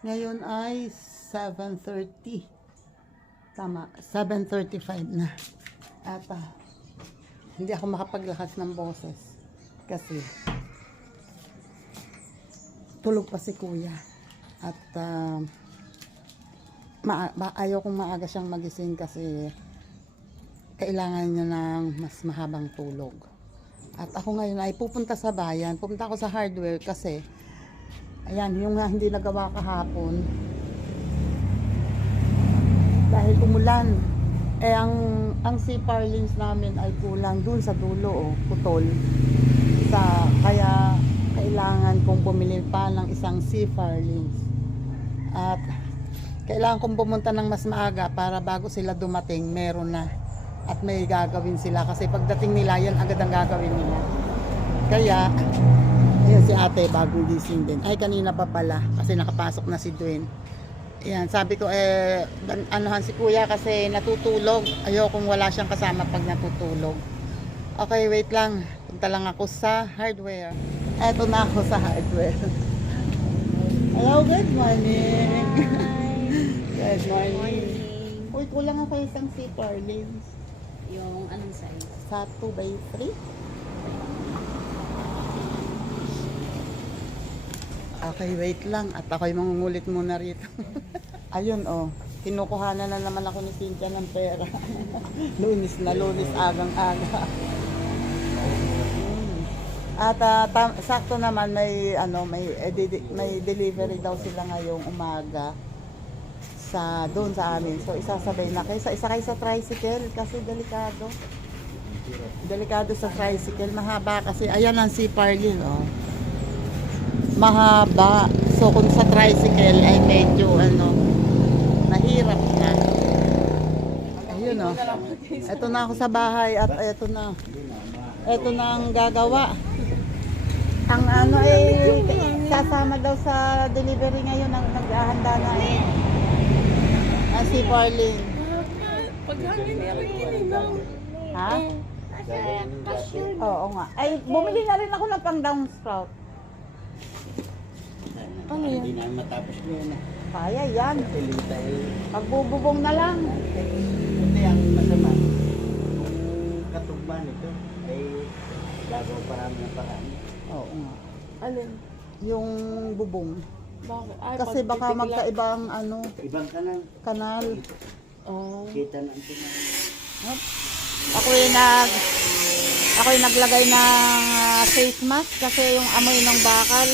Ngayon ay 7:30. Tama, 7:35 na. At hindi ako makapaglakas ng boses kasi tulog pa si kuya. At ayaw kong maaga siyang magising kasi kailangan niya ng mas mahabang tulog. At ako ngayon ay pupunta sa bayan. Pupunta ako sa hardware kasi ayan, yung hindi nagawa kahapon dahil umulan. Ang CPAR lens namin ay kulang dun sa dulo, putol. Kaya kailangan kong bumili pa ng isang CPAR lens. At kailangan kong pumunta ng mas maaga para bago sila dumating, meron na. At may gagawin sila kasi pagdating nila, yan agad ang gagawin nila. Kaya ayan si ate, bagong gising din. Ay, kanina pa pala kasi nakapasok na si Dwayne. Ayan, sabi ko anuhan si kuya kasi natutulog. Ayokong wala siyang kasama pag natutulog. Okay, wait lang. Punta lang ako sa hardware. Eto na ako sa hardware. Hello, good morning. Good morning. Uy, kulang ako isang CPAR lens. Yung anong size? Sa 2x3. Okay, wait lang. At ako'y mangungulit muna rito. Ayun, kinukuhanan na naman ako ni Cynthia ng pera. Lunis na lunis, agang-aga. At sakto naman may delivery daw sila ngayong umaga doon sa amin. So isasabay na kayo. Isa kayo sa tricycle kasi delikado. Delikado sa tricycle. Mahaba kasi. Ayan ang CPAR lens, mahaba. So kung sa tricycle ay medyo mahirap na. Ayun, Ito na ako sa bahay at ito na ang gagawa. Ang sasama daw sa delivery ngayon ang naghahanda na si Parlin. Paghangin niya rin lang. Ha? Oo nga. Ay, bumili na rin ako ng pang downspout. Ano yan? Hindi na matapos ko yan. Kaya yan. Pagbububong na lang. Hindi ang masama. Kung katugban ito, ay gagawa parami ng parami. Oo nga. Alin? Yung bubong. Bakit? Ay, Kasi baka magkaibang Ibang kanal. kanal. Oh. Kita na ang tinay. Ako'y naglagay ng face mask kasi yung amoy ng bakal.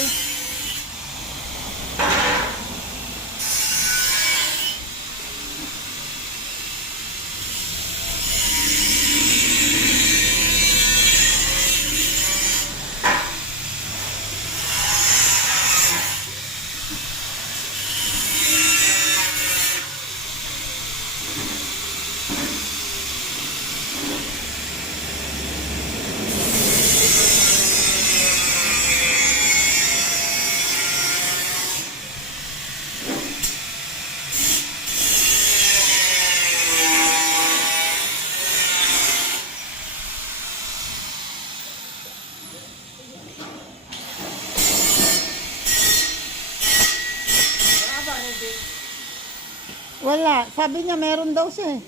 Wala. Sabi niya meron daw siya eh.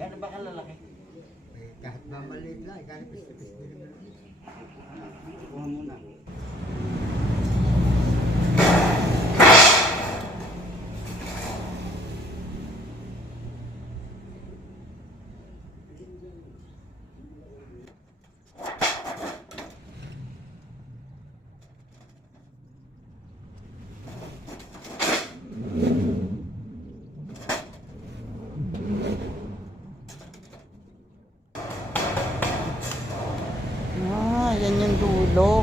Gano'n ba kalalaki? Kahit ba maliit lang, kahit pis-pis din naman. Kuha muna. Yan yung dulo.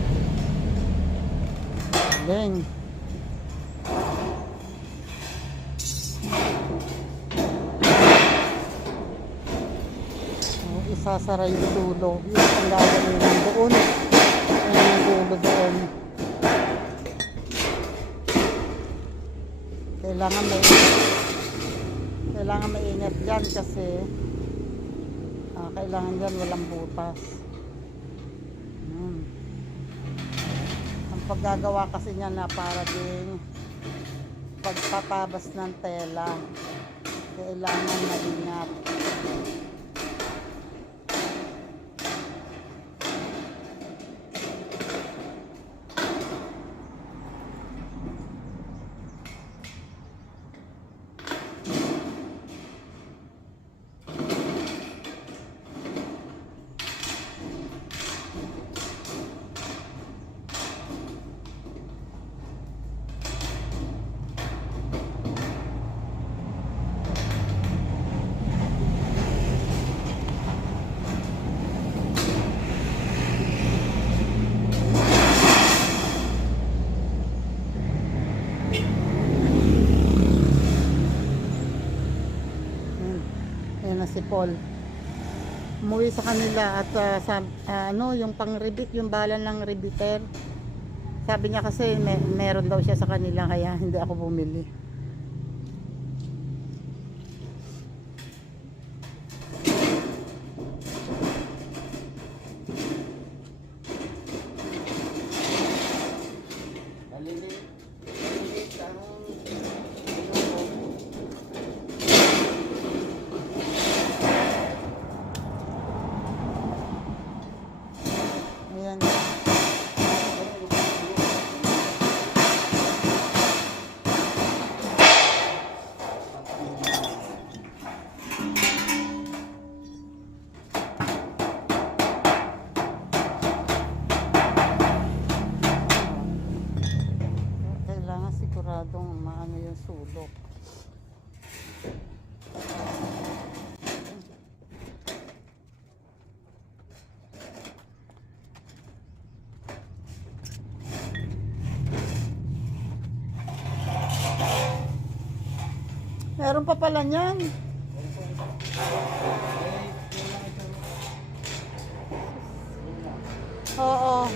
Galing. Isasara yung dulo. Yung ang gagawin ng doon. Yan yung dulo doon. Kailangan maingat dyan kasi kailangan dyan walang butas. paggagawa kasi niya na para ding pagtatabas ng tela. Kailangan maingat. Ayan na si Paul. Umuwi sa kanila at yung pang-rebit, yung bala ng rebiter. Sabi niya kasi meron daw siya sa kanila kaya hindi ako bumili. Malilit ang Ayan. Kailangan siguradong maano yung sulok. Meron pa pala niyan. Oo.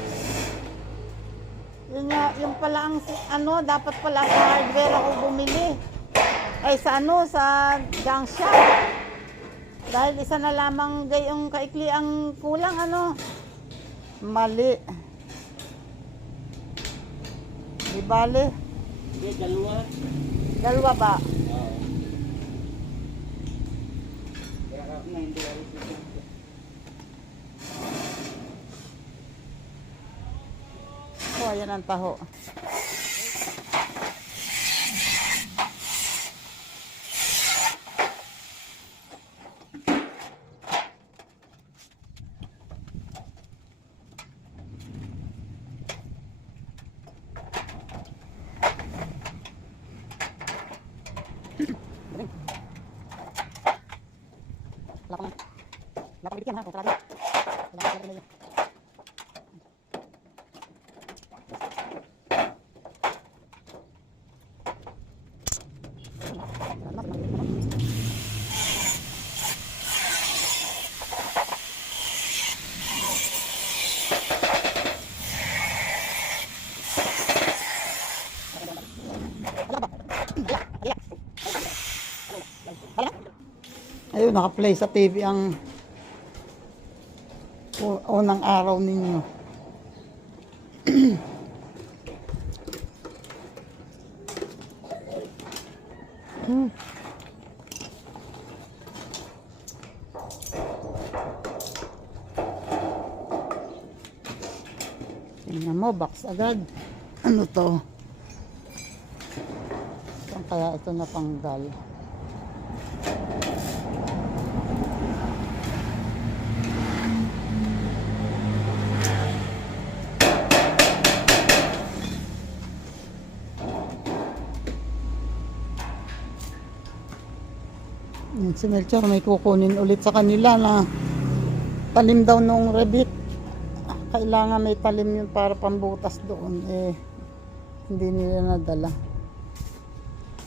Yun nga, yung pala ang dapat pala sa hardware ako bumili. Ay sa junk shop. Dahil isa na lamang gayong kaikli ang kulang Mali. Di bale. Hindi, dalawa. Dalawa ba? Oo. Kaya ako na hindi ako sisipin. Oh, ayan ang taho. Lapang bibigyan ha, kung sarado. Lapang bibigyan. Ayun, naka-play sa TV ang unang araw ninyo. Tingnan mo, box agad. Ano to? Saan kaya ito natanggal? Yan, si Melchor may kukunin ulit sa kanila na talim daw nung rebit. Kailangan may talim yun para pambutas doon. Hindi nila nadala.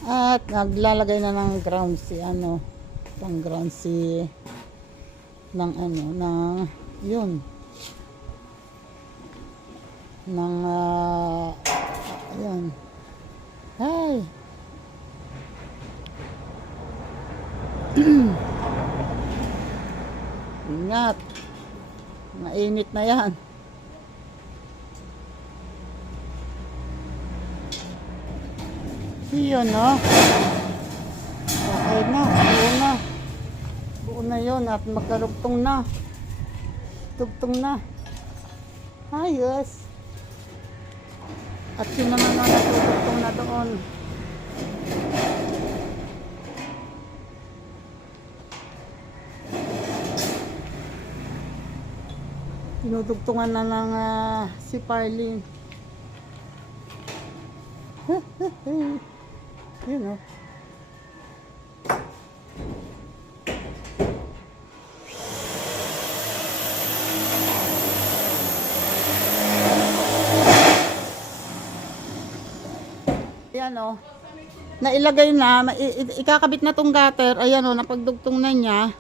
At naglalagay na ng ground pang ground ayun. Ay. Ingat. Mainit na yan. Yun, no? Okay na, buo na. Buo na yun at magkarugtong na. Tugtong na. Ayos. At yun naman na natutugtong na doon. Tinutugtungan na ng si Parlin. Yun, oh. Ayan, oh. Nailagay na, ikakabit na tong gutter. Ayan, oh, napagdugtong na niya.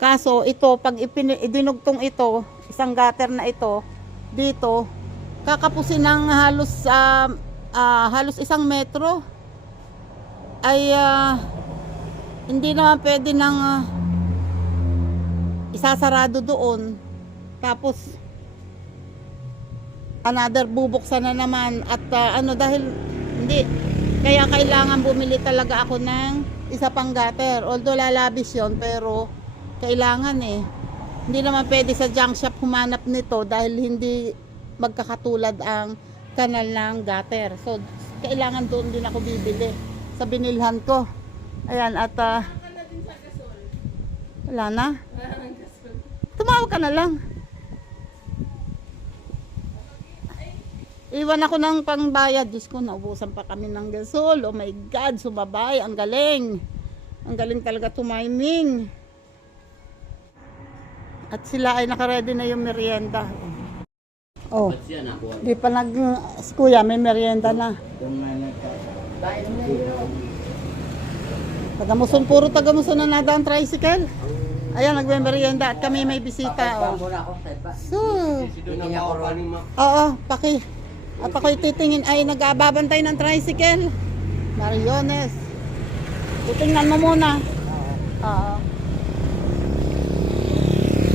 Kaso ito, pag idinugtong ito, isang gutter na ito, dito, kakapusin ng halos 1 metro. Ay hindi naman pwede nang isasarado doon. Tapos another bubuksan na naman at dahil hindi, kaya kailangan bumili talaga ako ng isa pang gutter. Although lalabis yon, pero kailangan hindi naman pwede sa junk shop humanap nito dahil hindi magkakatulad ang kanal ng gutter. So kailangan doon din ako bibili sa binilhan ko. Ayan, at wala na. Tumawag ka na lang. Iwan ako ng pangbayad. Diyos ko, naubusan pa kami ng gasol. Oh my God, sumabay. Ang galing. Ang galing talaga tumiming. At sila ay nakaredy na yung merienda. Oh, di pa kuya, may merienda na. Tagamuson, puro tagamuson na nada ang tricycle. Ayan, nagme-merienda at kami may bisita. Oh. So, oo, paki. At ako'y titingin ay nag-ababantay ng tricycle. Mariones. Titingnan mo muna. Oo.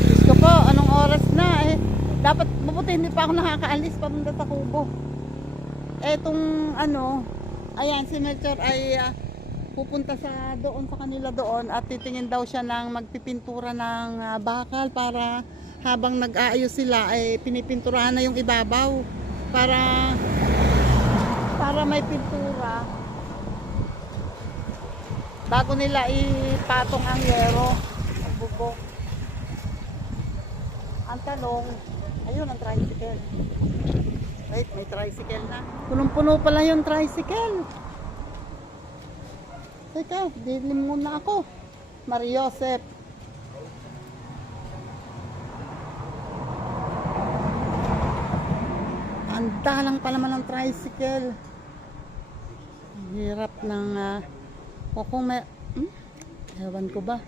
Diyos ko po, anong oras na eh. Dapat, mabuti hindi pa ako nakakaalis pamunta sa Kubo. Etong ayan, si Melchor ay pupunta sa kanila doon at titingin daw siya ng magpipintura ng bakal para habang nag-aayos sila ay pinipinturahan na yung ibabaw para may pintura bago nila ipatong ang yero ang bubok. Ang tanong, ayun ang tricycle. Wait, may tricycle na. Punong-puno pala yung tricycle. Teka, dilim muna ako. Mariosep. Ang dalang pa naman ng tricycle. Hirap ng kung may ewan ko ba.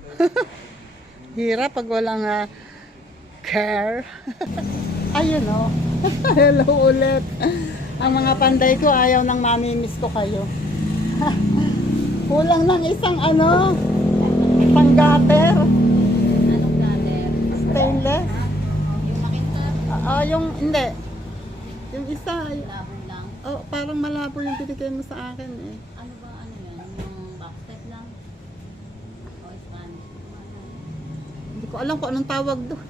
Hirap pag walang care. Ayun, oh. Hello ulit. Ang mga panday ko ayaw nang mamimiss ko kayo. Kulang ng isang isang gutter. Anong gutter? Stainless. Yung makintab? Yung hindi. Yung isa ay Labo lang. parang malabo yung binigay mo sa akin eh. Ano ba yan? Yung backstep lang? O Spanish? Hindi ko alam kung anong tawag doon.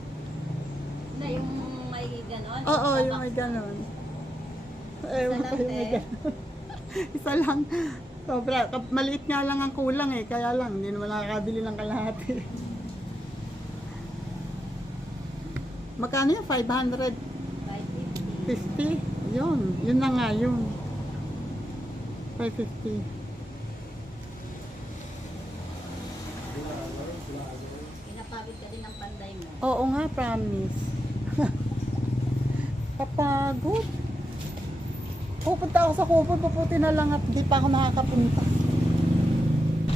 Hindi, yung may ganon? Oo, yung may ganon. Ewan ko yung may ganon. Isa lang. Sobra. Maliit nga lang ang kulang eh. Kaya lang, hindi naman nakakabili ng kalahati. Magkano yan? 550? 550. Yun. Yun na nga yun. 550. Pinapabit ka din ng panday mo. Oo nga, promise. Kapagod. Pupunta ako sa Kubo, puputi na lang at di pa ako nakakapunta.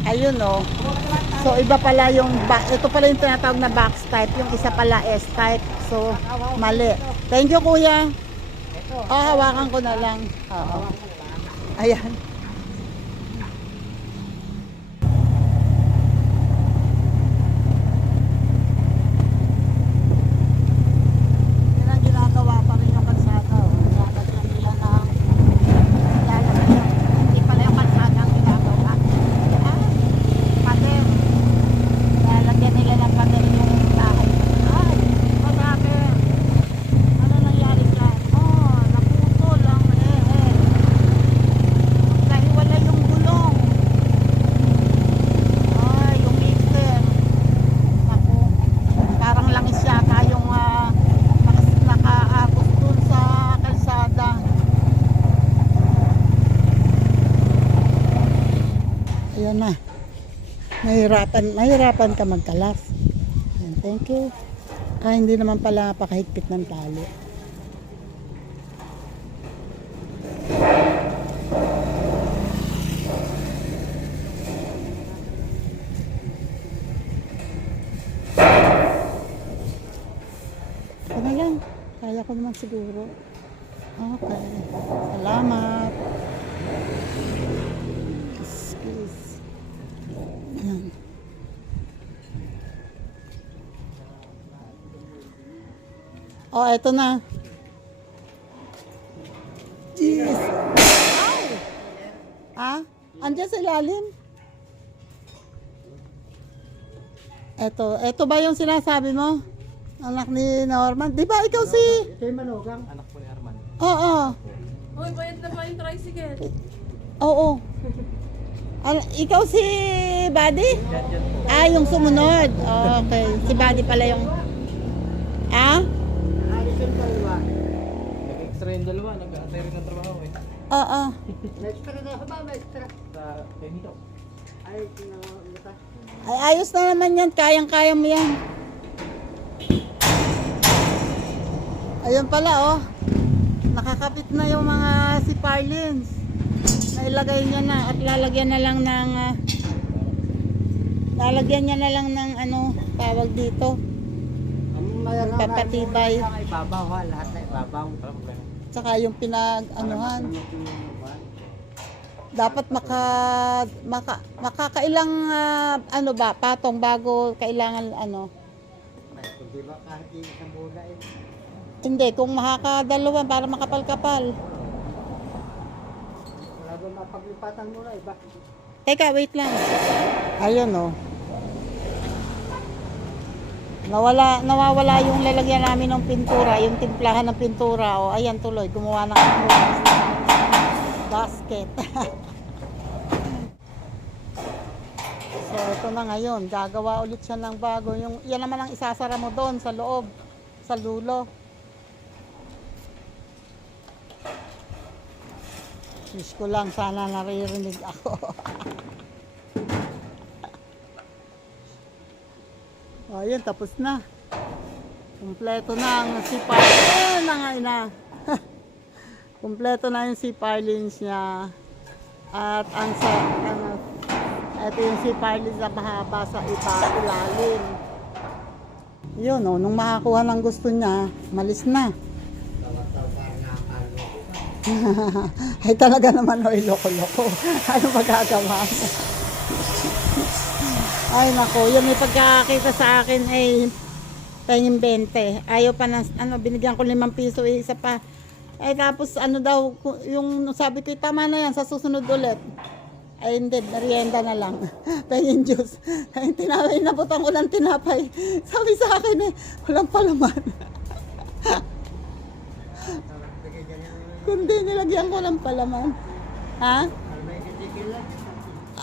Ayun oh. So iba pala yung ito pala yung tinatawag na box type, yung isa pala S type. So mali. Thank you kuya. Hawakan ko na lang. Oo. Ayan. Yan ang ginagawa pa rin yung kalsada. Lalagyan nila ng hindi pala yung kalsada ang mahirapan ka magkalas. Ayan, thank you. Hindi naman pala pakahigpit ng tali. Ito na lang. Kaya ko naman siguro. Okay. Salamat. Excuse. Ayan. Oh, eto na. Jeez. Ay! Ah? Andiyan sa ilalim? Eto ba yung sinasabi mo? Anak ni Norman? Di ba ikaw si... Ito yung manugang. Oo. Uy, bayad na ba yung tricycle? Oo. Ikaw si Buddy? Yung sumunod. Okay. Si Buddy pala yung... Alis yung dalawa. Nag-extra yung dalawa, nag-aantay rin ng trabaho eh. Oo. Extra na ba? May extra. Sa Benito. Ay, tinawag. Ay, ayos na naman yan. Kayang-kaya mo yan. Ayun pala, oh. Nakakapit na yung mga siparlins. Nailagay niya na at lalagyan na lang ng tawag dito. Papatibay. Ibabaw ha, lahat na ibabaw. Tsaka yung pinag-anuhan. Dapat makakailang patong bago kailangan Hindi ba kahit yung isang muna eh. Hindi, kung makakadalawa para makapal-kapal. Wala ba mapaglipatan muna iba? Teka, wait lang. Ayun, oh. Nawawala yung lalagyan namin ng pintura, yung timplahan ng pintura. Oh, ayan tuloy, gumawa ng basket. So, ito na ngayon. Gagawa ulit siya ng bago. Yan naman ang isasara mo doon sa loob, sa lulo. Wish ko lang sana naririnig ako. O, yun, tapos na. Kumpleto na ang siparlins. Kumpleto na yung siparlins niya. At ito yung siparlins na mahaba sa ilalim. Yun, oh, nung makakuha ng gusto niya, malis na. Ay talaga naman o loko-loko. Ano magagawa mo? Ay nako, yung may pagkakita sa akin ay pahingin 20. Ayaw pa ng, binigyan ko 5 piso, isa pa. Ay tapos daw, yung sabi ko, tama na yan, sa susunod ulit. Ay hindi, merienda na lang. Pahingin juice. Ay tinapay, nabutan ko ng tinapay. Sabi sa akin walang palaman. Kundi nilagyan ko ng palaman. Ha?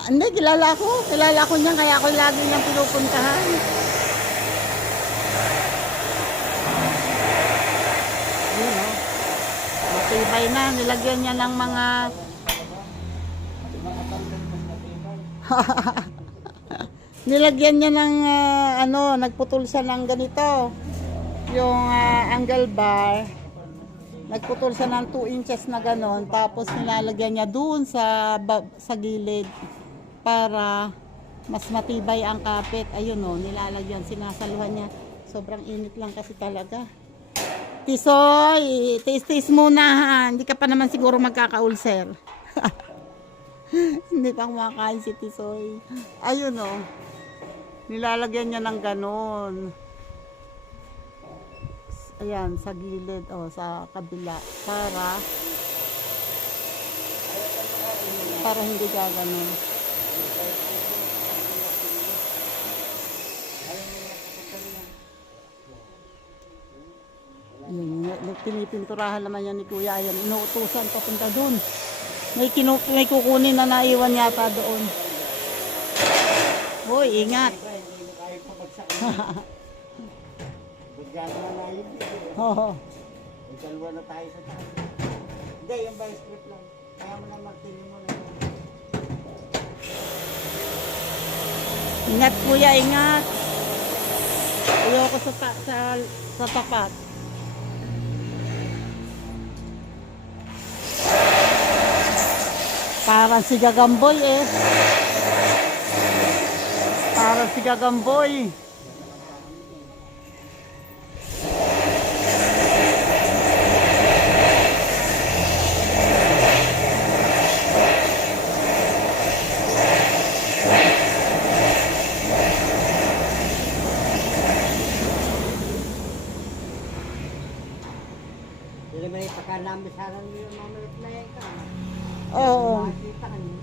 Hindi, kilala ko. Kilala ko niya, kaya ako lagi niyang pinupuntahan. Yun, oh. Matibay na. Nilagyan niya ng mga... Nilagyan niya ng, nagputol siya ng ganito. Yung angle bar. Nagputol siya ng 2 inches na ganon, tapos nilalagyan niya doon sa gilid para mas matibay ang kapit. Ayun o, nilalagyan, sinasaluhan niya. Sobrang init lang kasi talaga. Tisoy, taste muna ha. Hindi ka pa naman siguro magkaka-ulcer. Hindi pa kumakain si Tisoy. Ayun o, nilalagyan niya ng ganon. Ayan, sa gilid o sa kabila para hindi gaganon. Ayan, pinipinturahan naman yan ni Kuya. Ayan, inuutusan papunta doon. May kukunin na naiwan yata doon. Hoy, ingat. Gano'n na yun. Oo. May dalawa na tayo sa tayo. Hindi, yung by script lang. Kaya mo na magtingin mo na yun. Ingat kuya, ingat. Ayoko sa tapat. Parang si Gagamboy eh. Parang si Gagamboy. Sila may pagkanamisaran nyo yung mga play ka. Oo. Makikita ka nyo.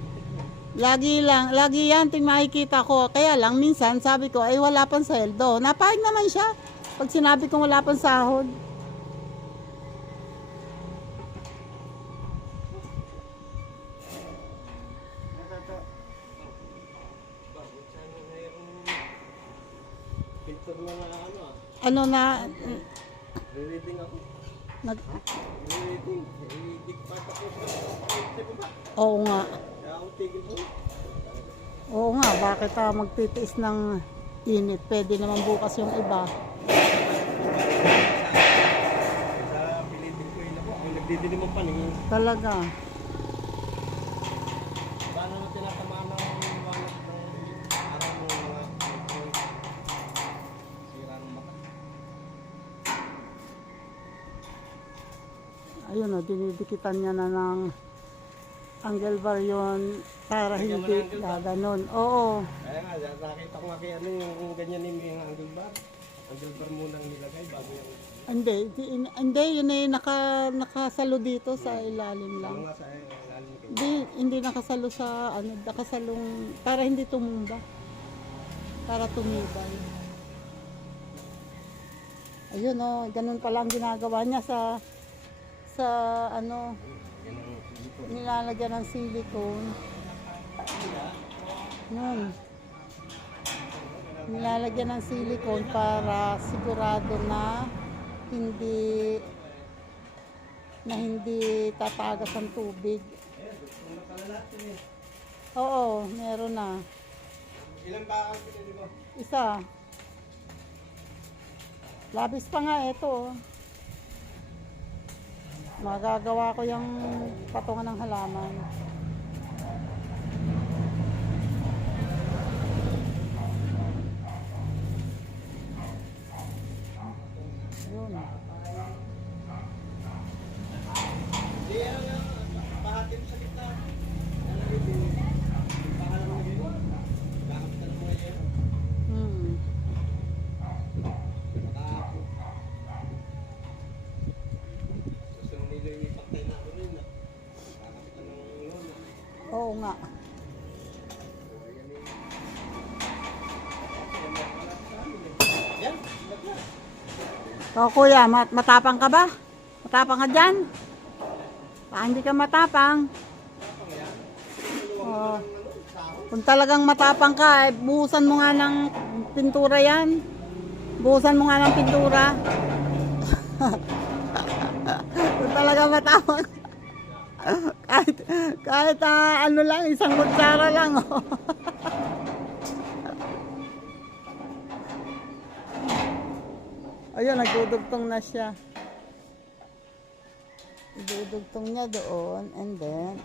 Lagi yan ting makikita ko. Kaya lang minsan sabi ko ay wala pang sweldo. Napahig naman siya pag sinabi kong wala pang sahod. Pintor na na ano ah. Ano na Re-reading ako. nag, Re-reading. Higit pa tapos na. oo nga. Kaya ako tigil po. Oo nga, bakit magtitiis ng init? Pwede naman bukas yung iba. Sa pilitin ko yun ako. Ako nagdidilim ang paningin. Talaga. Paano na tinatamaan ng liwanag ng araw ng mga sira ng mata? Ayun o, dinidikitan niya na ng angle bar yun para Lagyan mo hindi ng angle bar? gaganon. Oo. Kaya nga, nakita ko nga kay ano yung ganyan yung angle bar. Angle bar munang nilagay bago yung Hindi, yun ay nakasalo dito sa ilalim ano lang. nga sa lalim ko. Hindi nakasalo sa ano, nakasalong para hindi tumumba. Para tumibay. Ayun oh, ganun pala ang ginagawa niya sa ano, Yan ang dito. nilalagyan ng silicone. Yun. Nilalagyan ng silicone para sigurado na hindi tatagas ang tubig. Oo, meron na. Ilan ba ang pinili mo? Isa. Labis pa nga ito. Magagawa ko yung patungan ng halaman. Yun. Hindi, ano nga, pahatin sa gitna. Ano yun? Pahalan mo yun. Kakapitan mo yun. Hmm. Makapo. Susunod nila yung ipagtay na ako rin. Kakapitan ng yun. Oo nga. Yan, lagla. O kuya, matapang ka ba? Matapang ka dyan? Hindi ka matapang. Oh. Kung talagang matapang ka, buhusan mo nga ng pintura yan. Buhusan mo nga ng pintura. Kung talagang matapang. kahit ano lang, isang kutsara lang. Oh. Ayun, nagdudugtong na siya. Idudugtong niya doon and then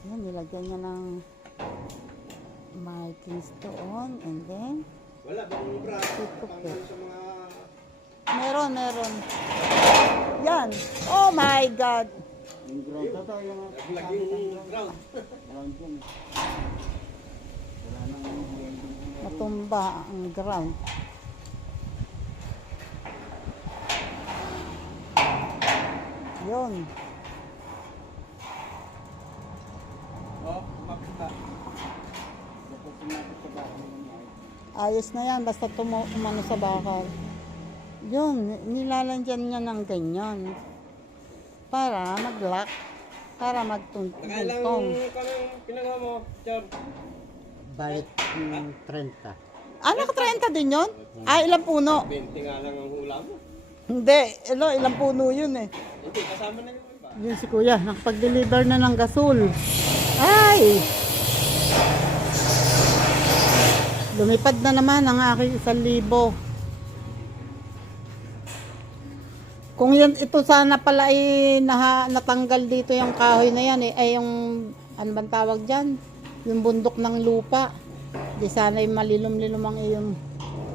yan, nilagyan niya ng markings doon and then Wala bang braso? Tutok Pangalo eh. sa mga... meron yan, oh my god, Yung ground to, yung Laging ground. ground yun. Wala nang matumba ang ground. Yun. Oh, makita. Kapag sumapit sa bahay niya, Ayos na yan, basta umano sa bakal. Yun, nilalagyan niya ng ganyan. Para mag-lock. Para Nakailang magtungtong. pinagawa mo, Char? balik yung 30. Ah, naka-30 din yun? Ah, ilang puno? 20 nga lang ang hula mo. Hindi, ilang puno yun eh. Hindi, kasama na yung iba. Yun si kuya, nakapag-deliver na ng gasol. Ay! Lumipad na naman ang aking 1,000. Kung yan, ito sana pala ay natanggal dito yung kahoy na yan eh, ay yung, ano bang tawag dyan? Yung bundok ng lupa. Di sana ay malilom-lilom ang iyong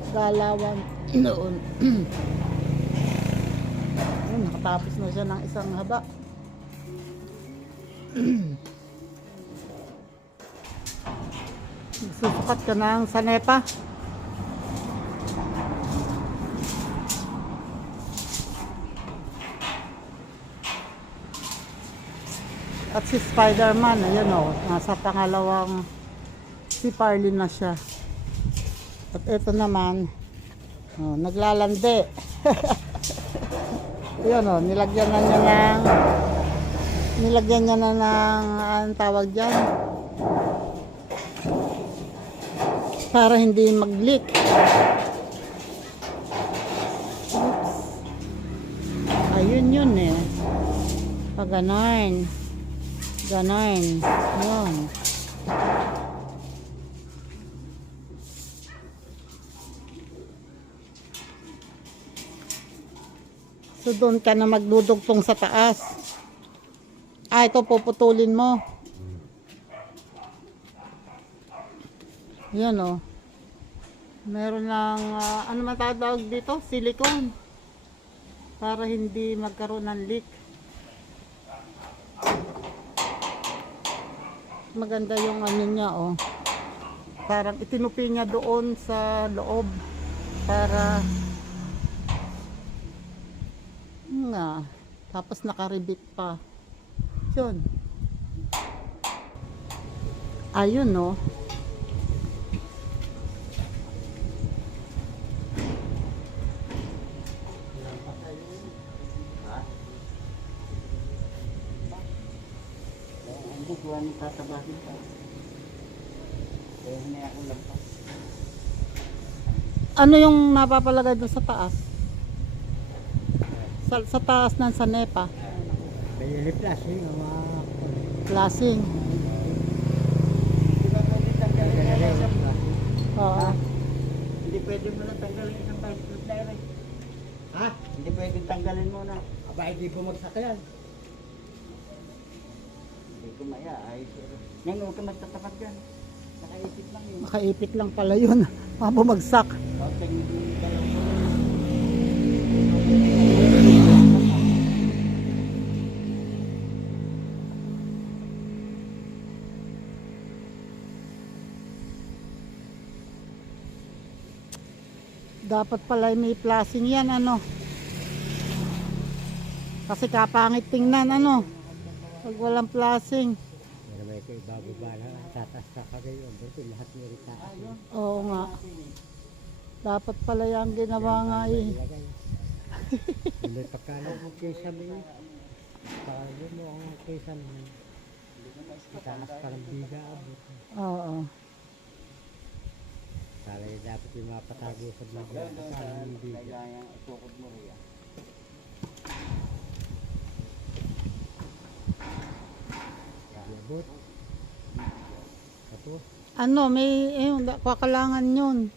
galawan noon. Ayun, nakatapos na siya ng isang haba. Susukat ka ng sanepa. At si Spider-Man, ayun o, nasa pangalawang si Parlin na siya. At ito naman, oh, naglalandi. Ayun o, nilagyan niya na ng, anong tawag dyan? Para hindi mag-leak. Oops. Ayun yun eh. Paganon. Ganon. Yun. So doon ka na magdudugtong sa taas. Ah, ito puputulin mo. Yan o. Meron ng, ano matawag dito? Silicone. Para hindi magkaroon ng leak. Maganda yung ano niya oh. Parang itinupi niya doon sa loob para nga tapos nakaribit pa. Yun. Ayun no. Hindi ko ano tatabasin pa. Kaya hindi ako lampas. Ano yung napapalagay doon sa taas? Sa taas ng sanepa. May plus eh, mga Klaseng. Di ba pwede tanggalin yung isang Oo. Hindi pwede mo na tanggalin isang bicycle tire eh. ha? Hindi pwede tanggalin mo na. Aba, hindi bumagsak yan. Hindi ko maya. Ay, yan huwag ka magtatapat dyan. Nakaisip lang yun. Makaipit lang pala yun. Mabumagsak. Tapos yung dalawa. Dapat pala may plasing yan ano. Kasi kapangit tingnan ano. Pag walang plasing. Pero may kayo bababa na, tatas ka kagayon. Dito lahat may ritaas. Oo nga. Dapat pala yung ginawa nga eh. May pagkalang mo kaysa mo. Pagkalang mo ang kaysa mo. Itaas pa ng biga abot. Oo. Salay dapat yung mapatago sa biga. Kasama ng biga. Kaya itukod mo riyan. Abot. Ato. Ano, may kakalangan yun.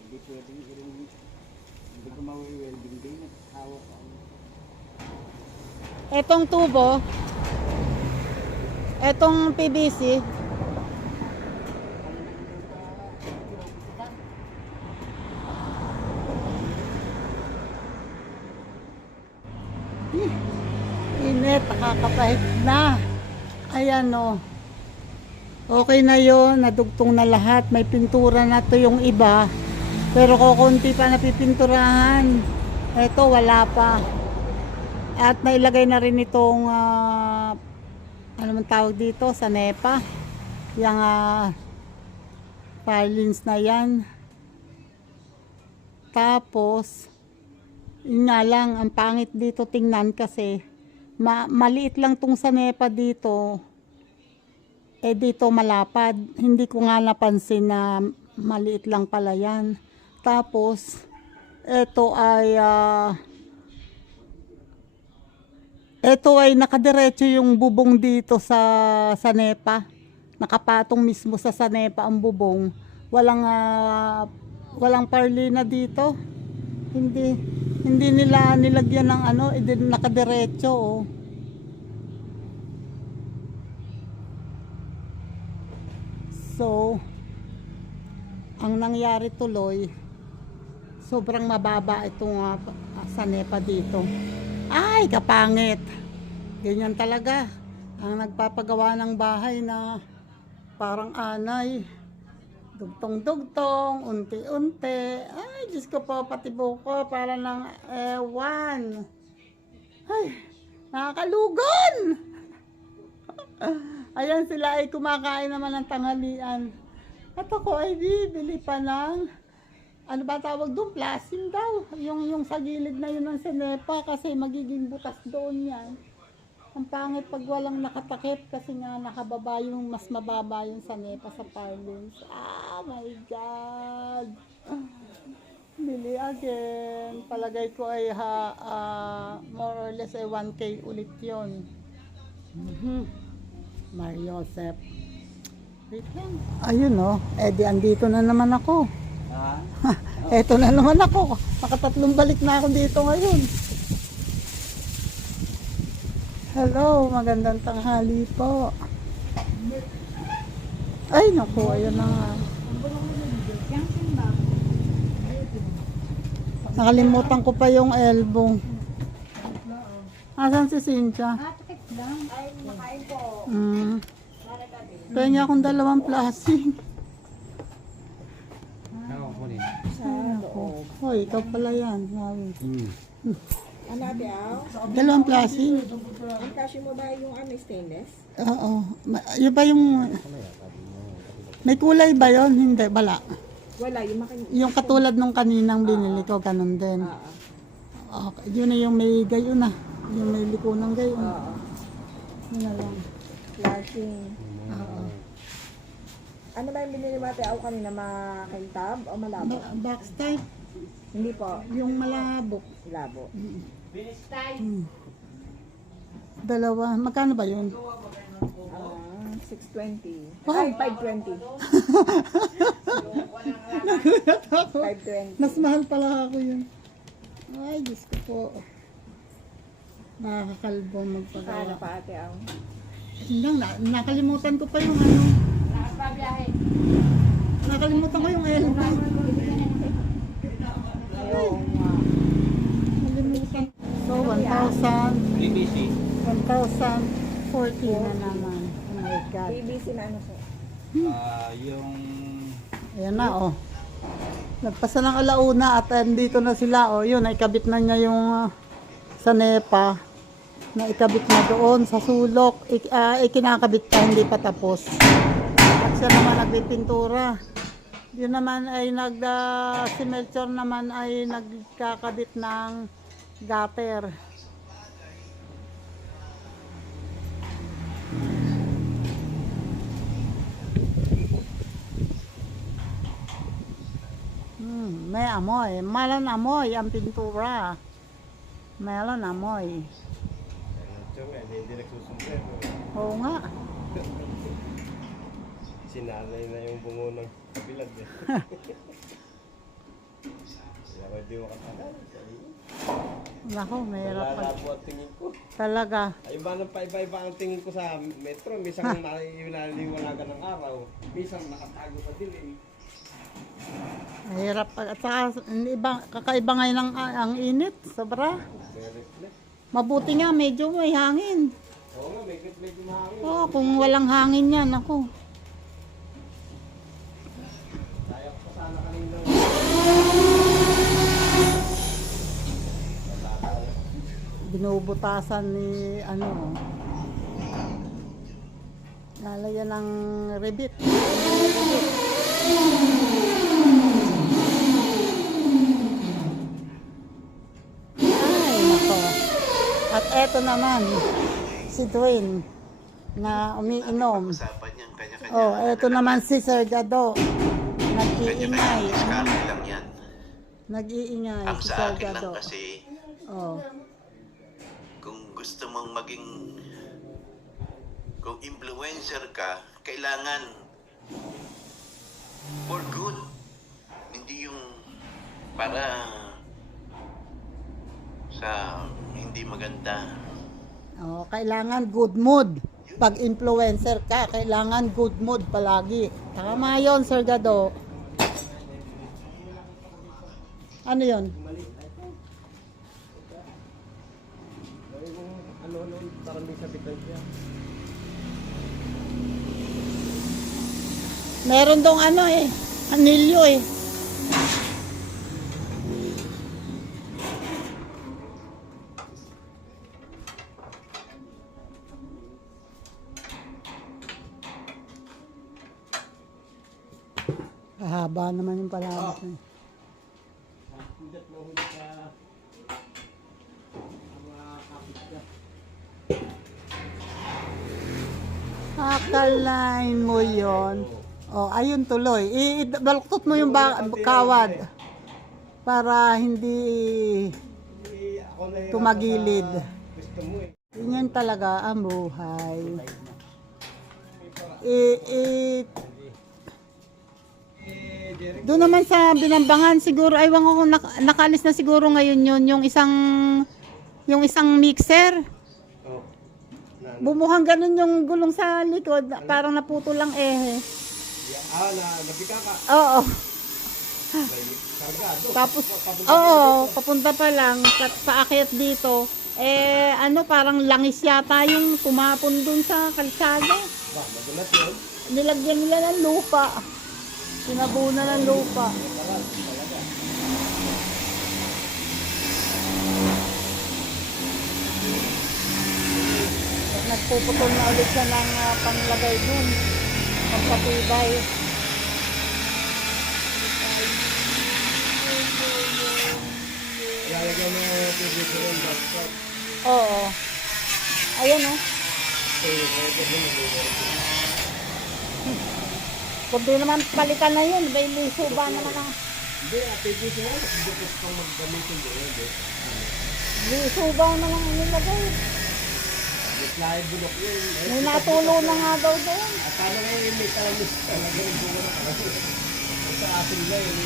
Hindi pwedeng i-ring. Hindi ko mawi-welding din. Hawak ako. Etong tubo, etong PVC, init, nakakapahit na. Ayan o. Okay na yon, nadugtong na lahat. May pintura na to yung iba. Pero kukunti pa napipinturahan. Ito wala pa. At nailagay na rin itong ano man tawag dito sa NEPA. Yung pilings na yan. Tapos yun nga lang, ang pangit dito tingnan kasi maliit lang tong sa NEPA dito. Eh dito malapad. Hindi ko nga napansin na maliit lang pala yan. Tapos, ito ay nakadiretso yung bubong dito sa NEPA. Nakapatong mismo sa NEPA ang bubong. Walang parlina dito. Hindi nila nilagyan ng ano, nakadiretso oh. So, ang nangyari tuloy, sobrang mababa itong sa NEPA dito. Ay, kapangit. Ganyan talaga. Ang nagpapagawa ng bahay na parang anay. Dugtong-dugtong, unti-unti. Ay, Diyos ko po, pati buko, para ng ewan. Ay, nakakalugon! Ayan, sila ay kumakain naman ng tanghalian. At ako ay bibili pa ng, ano ba tawag doon? Plasing daw. Yung sa gilid na yun ng Senepa kasi magiging butas doon yan. Ang pangit pag walang nakatakip kasi nga nakababa yung mas mababa yung Senepa sa Parlins. Ah, my God! Bili again. Palagay ko ay more or less ay 1K ulit yun. Mario Joseph. Wait lang. Ayun oh. Eh di andito na naman ako. Eto na naman ako. Nakatatlong balik na ako dito ngayon. Hello, magandang tanghali po. Ay naku, ayun na nga. Nakalimutan ko pa yung elbow. Asan si Cynthia? Kaya akong 2 plastic. Hoy, ikaw pala yan. Ano ate aw? 2 plastic. Ang kasya mo ba yung stainless? Oo. Yun ba yung... May kulay ba yun? Hindi, bala. Wala, yung makinig. Yung katulad nung kaninang binili ko, ganun din. Okay. Yun na yung may gayon na. Yung may liko ng gayon. Yun na lang. Flashing. Oo. Ano ba yung binili mo ate aw kanina? Makintab o malabo? Box type. Hindi po. Yung malabo. Labo. 2. Magkano ba yun? 620. Wow. Ay, 520. Nagulat ako. 520. Mas mahal pala ako yun. Ay, Diyos ko po. Nakakakalbo Kano magpagawa. pa ate aw? Hindi, nakalimutan ko pa yung ano. Nakalimutan ko yung elbow. Ayun nga. Nakalimutan. So, 1,000. BBC. 1,040 na naman. Oh my God. BBC na ano po? Yung... Ayan na, oh. Nagpasa ng alauna at dito na sila, oh. Yun, naikabit na niya yung sa NEPA. Naikabit na doon sa sulok. Ikinakabit pa, hindi pa tapos. At siya naman nagpipintura. Yun naman ay si Melchor naman ay nagkakabit ng gutter. May amoy. Malan amoy ang pintura. Meron amoy. Hindi nagsusumpre. Oo nga. Sinalay na yung bungo ng kabilad eh. Kaya ko hindi makatagal. Nako, mahirap pa. Lalabo ang tingin ko. Talaga. Ay ba nang paiba-iba ang tingin ko sa metro. Minsan naliliwanagan ng araw. Minsan nakatago sa dilim. Mahirap pa. At saka, kakaiba ngayon ang init. Sobra. Mabuti nga, medyo may hangin. Oo nga, medyo mahangin. Oo, kung walang hangin yan, ako. Kaya ko sana kanina. Binubutasan ni lalagyan ng rebit. Ay, nako. At eto naman, si Dwayne. na umiinom. Usapan yan, kanya-kanya. Oh, eto naman si Sir Gado. Nag-iingay. Kanya-kanya diskarte lang yan. Nag-iingay Ang si sa Sir akin lang Gado. kasi, Oh. kung gusto mong maging, kung influencer ka, kailangan for good. Hindi yung para sa hindi maganda. Oh, kailangan good mood. Pag influencer ka, kailangan good mood palagi. Tama 'yon, Sir Gado. Ano 'yon? Ano, parang may sabitan siya. Meron dong ano eh, anilyo eh. Haba naman yung palabas eh. Hudat na hudat sa mga kapit ka. Akalain mo yon. Oh, ayun tuloy. Baluktot mo yung kawad para hindi Ako na tumagilid. gusto mo eh. Ganyan talaga ang buhay. Doon naman sa Binambangan siguro, aywan ko kung nakalis na siguro ngayon yun, yung isang mixer. Oh. Bumukhang ganun yung gulong sa likod, parang naputo lang eh. Gabi ka. Oo. Kargado. Tapos, oo, papunta pa lang sa akyat dito. Eh, ano, parang langis yata yung tumapon dun sa kalsada. Ba, magulat yun. Nilagyan nila ng lupa. Sinabunan ng lupa. Nagpuputol na ulit siya ng panglagay dun. Pagpatibay. Ilalagay mo yung TV ko rin, laptop. Oo. Ayan oh. Kung di naman palitan na yun, may liso ba naman ang... Hindi, TV ko nga, nakabukos pang maggamitin doon. Liso ba naman ang nilagay? Lahi bulok yun. May natulo na nga daw doon. At paano ngayon may kalamis talaga yung bunga na kalamis. Sa atin na yun.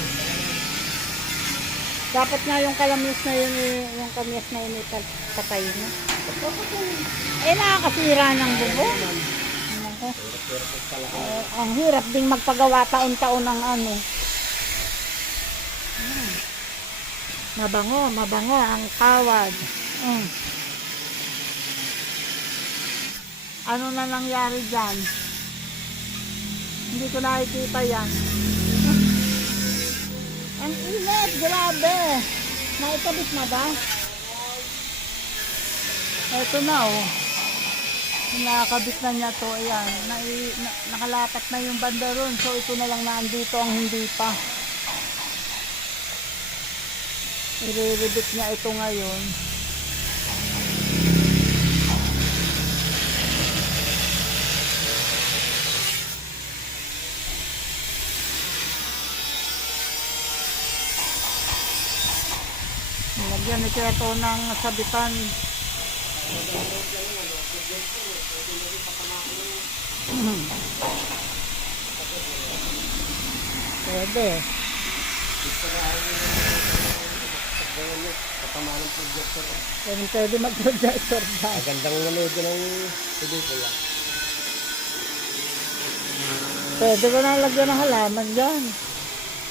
Dapat nga yung kalamis na yun, yung kalamis na yun, patay na. Eh, nakakasira ng bubong. Ako. Ang hirap ding magpagawa taon-taon ng ano. Mabango ang kawad. Ano na nangyari dyan? Hindi ko nakikita yan. Ang init, grabe. Naikabit na ba? Ito na oh. Nakakabit na niya to. Ayan. Nakalapat na yung banda ron. So ito na lang naandito ang hindi pa. Iriribit niya ito ngayon. Lagyan ni kaya ito ng sabitan. Pwede. Kapama ng projector. Pwede mag-projector dyan. Magandang nanood ng pelikula. Pwede ko na lagyan ng halaman dyan.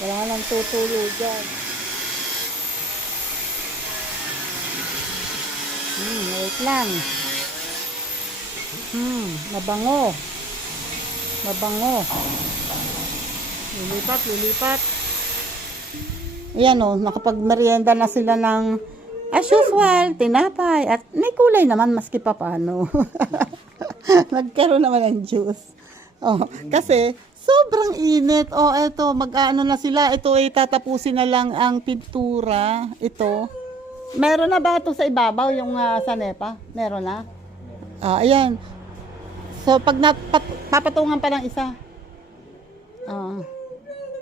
Wala nang tutulo dyan. Wait lang. Mabango. Lilipat. Ayan o, nakapag-merienda na sila ng as usual, tinapay. At may kulay naman maski pa paano. Nagkaroon naman ng juice. Oh, kasi sobrang init. Oh, eto, mag-ano na sila. Ito ay tatapusin na lang ang pintura. Ito. Meron na ba ito sa ibabaw yung sa NEPA? Meron na? Ayan. So, pag papatungan pa ng isa.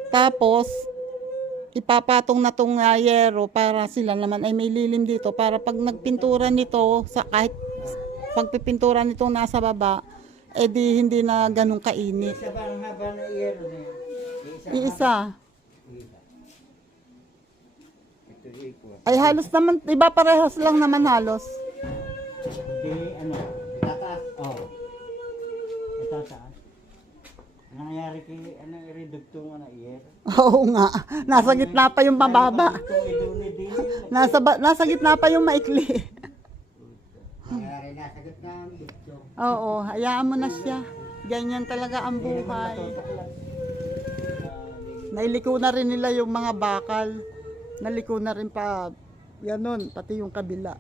Tapos, ipapatong na tong yero para sila naman ay may lilim dito para pag nagpintura nito sa kahit pagpipintura nito nasa baba di hindi na ganun kainit. Isa ba ang haba na iyero na yun? Iisa. Ito equal. Ay halos naman, iba parehas lang naman halos. Hindi, ano? Tataas. Oo. Ito taas. Ano nangyari kay, ano, iredugtong ano, iyero? Oo nga, nasa gitna pa yung mababa. Nasa gitna pa yung maikli. Nangyari na sa gitna ang dito. Oo, hayaan mo na siya. Ganyan talaga ang buhay. Nailiko na rin nila yung mga bakal. Naliko na rin pa, ganun, pati yung kabila.